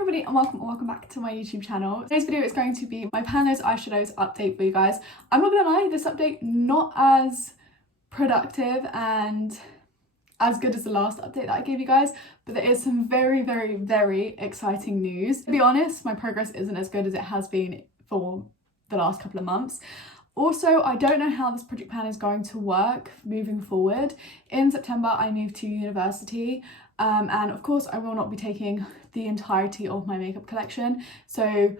everybody and welcome back to my YouTube channel. Today's video is going to be my Pan Those Eyeshadows update for you guys. I'm not gonna lie, this update not as productive and as good as the last update that I gave you guys, but there is some very exciting news. To be honest, my progress isn't as good as it has been for the last couple of months. Also, I don't know how this project plan is going to work moving forward. In September, I moved to university, and of course, I will not be taking the entirety of my makeup collection. So,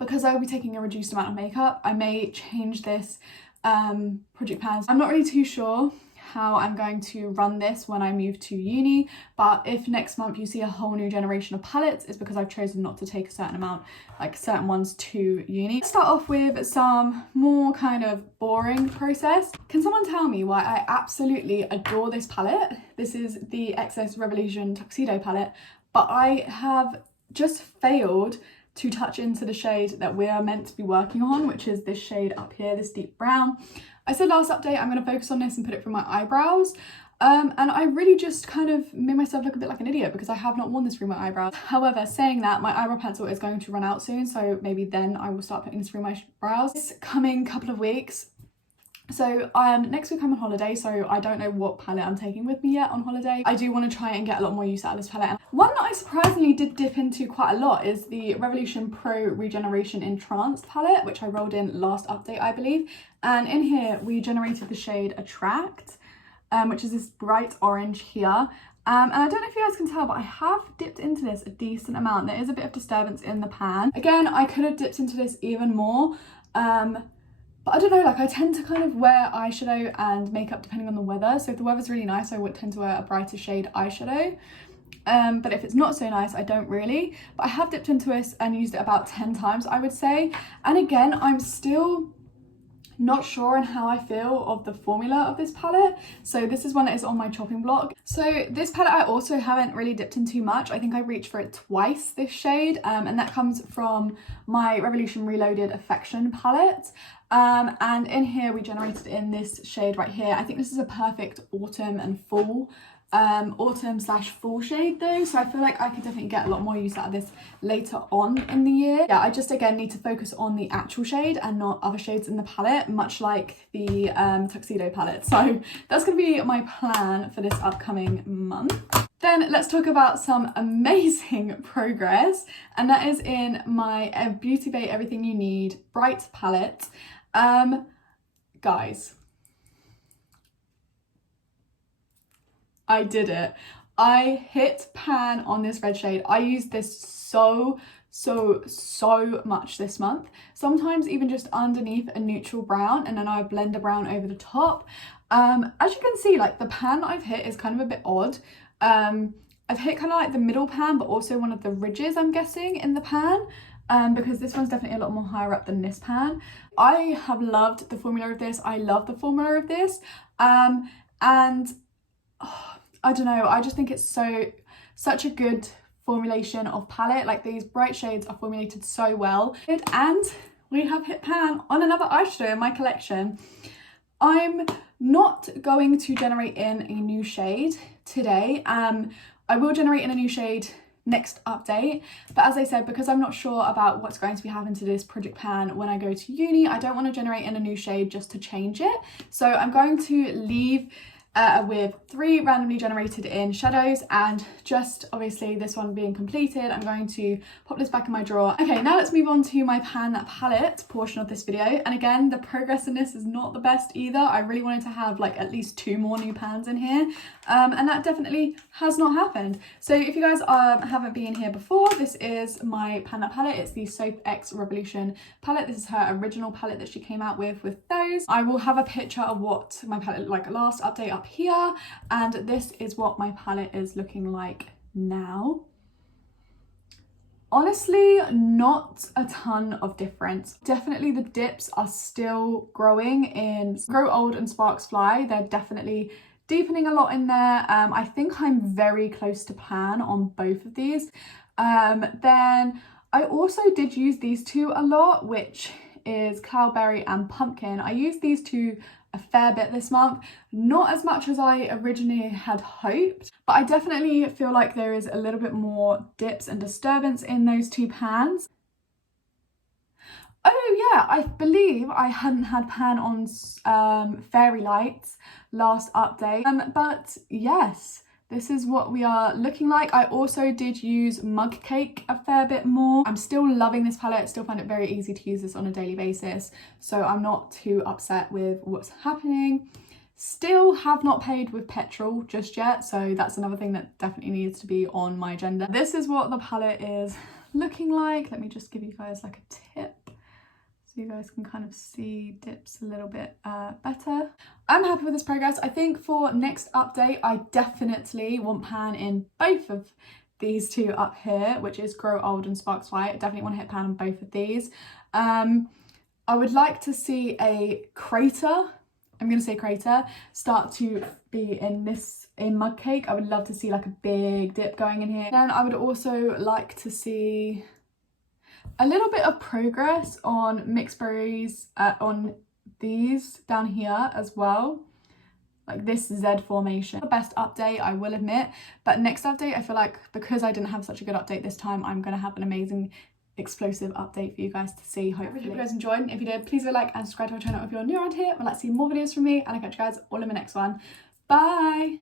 because I will be taking a reduced amount of makeup, I may change this project plan. I'm not really too sure how I'm going to run this when I move to uni, but if next month you see a whole new generation of palettes, it's because I've chosen not to take a certain amount, like certain ones, to uni. Let's start off with some more kind of boring process. Can someone tell me why I absolutely adore this palette? This is the Revolution Tuxedo palette, but I have just failed to touch into the shade that we are meant to be working on, which is this shade up here, this deep brown. I said last update I'm going to focus on this and put it through my eyebrows, and I really just kind of made myself look a bit like an idiot because I have not worn this through my eyebrows. However, saying that, my eyebrow pencil is going to run out soon, so maybe then I will start putting this through my brows. This coming couple of weeks. So next week I'm on holiday, so I don't know what palette I'm taking with me yet on holiday. I do want to try and get a lot more use out of this palette. And one that I surprisingly did dip into quite a lot is the Revolution Pro Regeneration Entranced palette, which I rolled in last update, I believe. And in here we generated the shade Attract, which is this bright orange here. And I don't know if you guys can tell, but I have dipped into this a decent amount. There is a bit of disturbance in the pan. Again, I could have dipped into this even more. But I don't know, like I tend to kind of wear eyeshadow and makeup depending on the weather. So if the weather's really nice, I would tend to wear a brighter shade eyeshadow. But if it's not so nice, I don't really. But I have dipped into this and used it about 10 times, I would say. And again, I'm still not sure on how I feel of the formula of this palette. So this is one that is on my chopping block. So this palette I also haven't really dipped into much. I think I reached for it twice, this shade, and that comes from my Revolution Reloaded Affection palette. And in here we generated in this shade right here. I think this is a perfect autumn and fall, autumn/fall shade though, so I feel like I could definitely get a lot more use out of this later on in the year. Yeah, I just again need to focus on the actual shade and not other shades in the palette, much like the Tuxedo palette. So that's gonna be my plan for this upcoming month. Then let's talk about some amazing progress, and that is in my Beauty Bay Everything You Need Bright palette. Guys, I did it. I hit pan on this red shade. I used this so much this month. Sometimes even just underneath a neutral brown, and then I blend a brown over the top. As you can see, like the pan that I've hit is kind of a bit odd. I've hit kind of like the middle pan, but also one of the ridges, I'm guessing, in the pan. Because this one's definitely a lot more higher up than this pan. I have loved the formula of this. I love the formula of this. And oh, I don't know, I just think it's such a good formulation of palette. Like these bright shades are formulated so well. And we have hit pan on another eyeshadow in my collection. I'm not going to generate in a new shade today. I will generate in a new shade next update, but as I said, because I'm not sure about what's going to be happening to this project pan when I go to uni, I don't want to generate in a new shade just to change it. So I'm going to leave with 3 randomly generated in shadows, and just obviously this one being completed, I'm going to pop this back in my drawer. Okay, now let's move on to my pan palette portion of this video. And again, the progress in this is not the best either. I really wanted to have like at least 2 more new pans in here, and that definitely has not happened. So if you guys haven't been here before, this is my pan palette. It's the Soap X Revolution palette. This is her original palette that she came out with those. I will have a picture of what my palette like last update up here, and this is what my palette is looking like now. Honestly, not a ton of difference. Definitely the dips are still growing in Grow Old and Sparks Fly. They're definitely deepening a lot in there. I think I'm very close to pan on both of these. Then I also did use these two a lot, which is Cloudberry and Pumpkin. I use these two a fair bit this month. Not as much as I originally had hoped, but I definitely feel like there is a little bit more dips and disturbance in those two pans. Oh yeah, I believe I hadn't had pan on Fairy Lights last update, but yes, this is what we are looking like. I also did use Mug Cake a fair bit more. I'm still loving this palette, still find it very easy to use this on a daily basis, so I'm not too upset with what's happening. Still have not paid with petrol just yet, so that's another thing that definitely needs to be on my agenda. This is what the palette is looking like. Let me just give you guys like a tip, so you guys can kind of see dips a little bit better. I'm happy with this progress. I think for next update, I definitely want pan in both of these two up here, which is Grow Old and Sparks White. I definitely want to hit pan on both of these. I would like to see a crater, I'm going to say crater, start to be in Mug Cake. I would love to see like a big dip going in here. Then I would also like to see a little bit of progress on mixed berries on these down here as well, like this Z formation. The best update, I will admit, but next update I feel like because I didn't have such a good update this time, I'm gonna have an amazing explosive update for you guys to see, hopefully. I hope you guys enjoyed, and if you did, please leave a like and subscribe to my channel if you're new around here. I'd like to see more videos from me, and I'll catch you guys all in my next one. Bye.